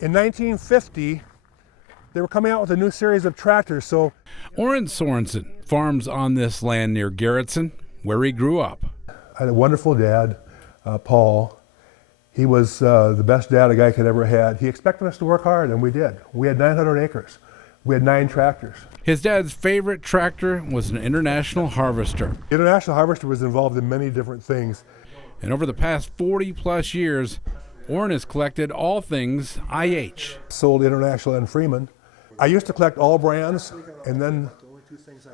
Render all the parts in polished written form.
In 1950, they were coming out with a new series of tractors. So Oran Sorenson farms on this land near Garretson, where he grew up. I had a wonderful dad, Paul. He was the best dad a guy could ever had. He expected us to work hard, and we did. We had 900 acres. We had 9 tractors. His dad's favorite tractor was an International Harvester. The International Harvester was involved in many different things. And over the past 40-plus years, Oran has collected all things IH. Sold International and Freeman. I used to collect all brands, and then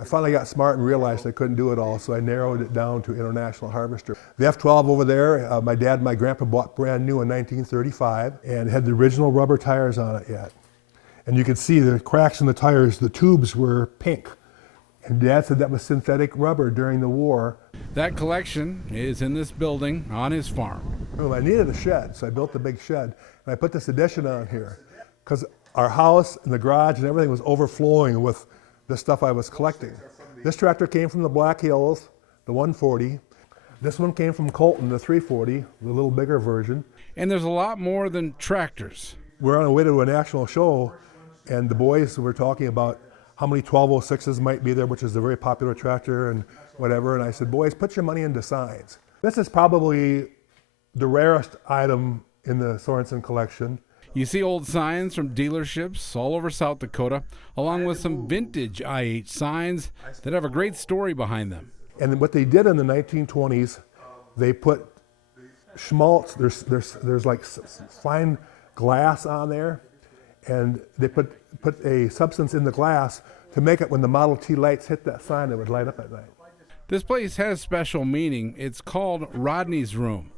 I finally got smart and realized I couldn't do it all, so I narrowed it down to International Harvester. The F12 over there, my dad and my grandpa bought brand new in 1935 and had the original rubber tires on it yet. And you could see the cracks in the tires, the tubes were pink. And Dad said that was synthetic rubber during the war. That collection is in this building on his farm. Well, I needed a shed, so I built the big shed. And I put this addition on here because our house and the garage and everything was overflowing with the stuff I was collecting. This tractor came from the Black Hills, the 140. This one came from Colton, the 340, the little bigger version. And there's a lot more than tractors. We're on our way to a national show, and the boys were talking about how many 1206s might be there, which is a very popular tractor and whatever. And I said, boys, put your money into signs. This is probably the rarest item in the Sorenson collection. You see old signs from dealerships all over South Dakota, along with some vintage IH signs that have a great story behind them. And what they did in the 1920s, they put schmaltz, there's like fine glass on there, and they put a substance in the glass to make it when the Model T lights hit that sign, it would light up at night. This place has special meaning. It's called Rodney's Room,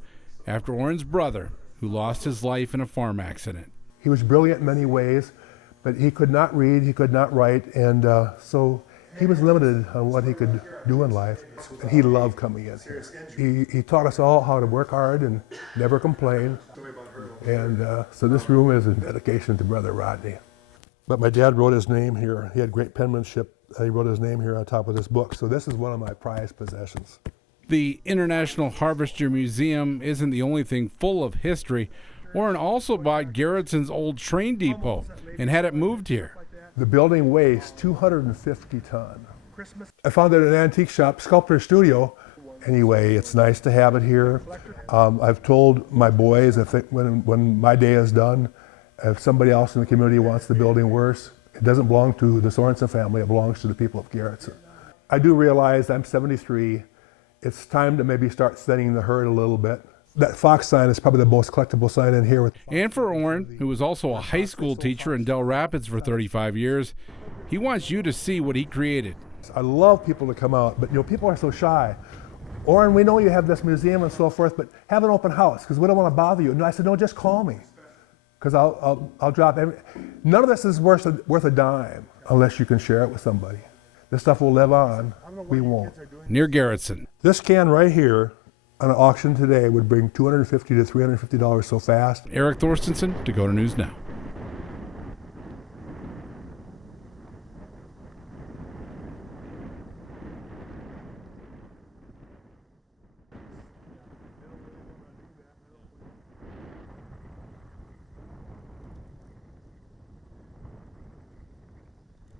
after Oran's brother, who lost his life in a farm accident. He was brilliant in many ways, but he could not read, he could not write, and so he was limited on what he could do in life. And he loved coming in here. He taught us all how to work hard and never complain. And so this room is a dedication to Brother Rodney. But my dad wrote his name here. He had great penmanship. He wrote his name here on top of this book. So this is one of my prized possessions. The International Harvester Museum isn't the only thing full of history. Oran also bought Garretson's old train depot and had it moved here. The building weighs 250 tons. I found it at an antique shop, Sculptor Studio. Anyway, it's nice to have it here. I've told my boys when my day is done, if somebody else in the community wants the building worse, it doesn't belong to the Sorenson family, it belongs to the people of Garretson. I do realize I'm 73. It's time to maybe start thinning the herd a little bit. That fox sign is probably the most collectible sign in here. And for Oran, who was also a high school teacher in Del Rapids for 35 years, he wants you to see what he created. I love people to come out, but people are so shy. Oran, we know you have this museum and so forth, but have an open house because we don't want to bother you. And I said, no, just call me because I'll drop every. None of this is worth a dime unless you can share it with somebody. This stuff will live on. We won't. Near Garretson. This can right here on an auction today would bring $250 to $350 so fast. Eric Thorstensen, Dakota News Now.